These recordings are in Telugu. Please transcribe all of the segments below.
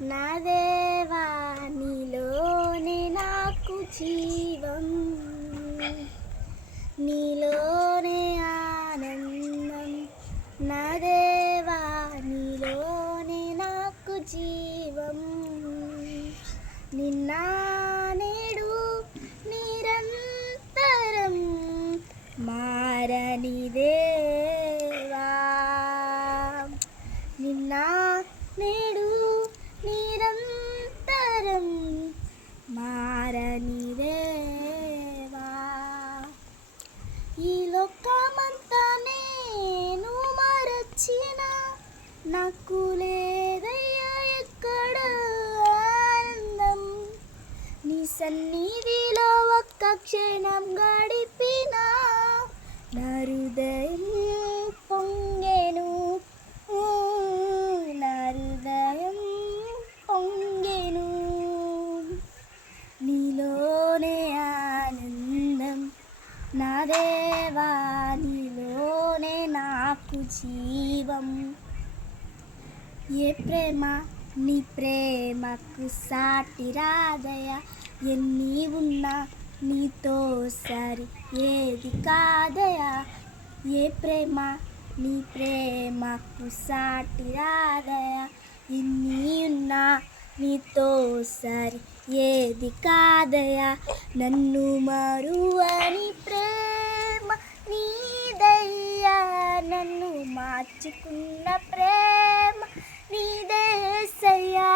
నా దేవా నీలోనే నాకు జీవం, నీలోనే ఆనందం. నా దేవా నీలోనే నాకు జీవం, నిన్న నేడు నిరంతరం మారని దేవా, నిన్న నేడు నిరంతరం మారని దేవా. ఈ లోకమంతా నేను మరచిన నాకు లేదయ్యా ఎక్కడ ఆనందం, నీ సన్నిధిలో ఒక్క క్షణం గడిపిన నా హృదయం పొంగెను, నా హృదయం పొంగెను. నీలోనే ఆనందం, నా దేవా నీలోనే నాకు జీవం. ఏ ప్రేమ నీ ప్రేమకు సాటి రాదయా, ఎన్ని ఉన్నా నీతో సరి ఏది కాదయా. ఏ ప్రేమ నీ ప్రేమకు సాటి రాదయా, ఎన్ని ఉన్నా నీతో సరి ఏది కాదయా. నన్ను మరువని ప్రేమ నీదయ్యా, నన్ను మార్చుకున్న ప్రేమ నీదేసయ్యా.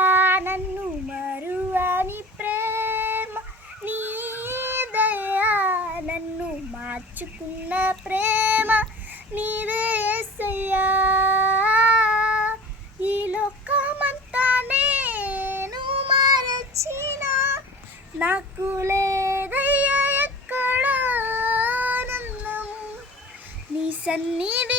నన్ను మరువని ప్రేమ నీదయ్యా, నన్ను మార్చుకున్న ప్రేమ నీదేసయ్యా. ఈ లోకమంతా నేను మరచిన నాకు లేదయ్యా ఎక్కడ ఆనందం, నీ సన్నిధి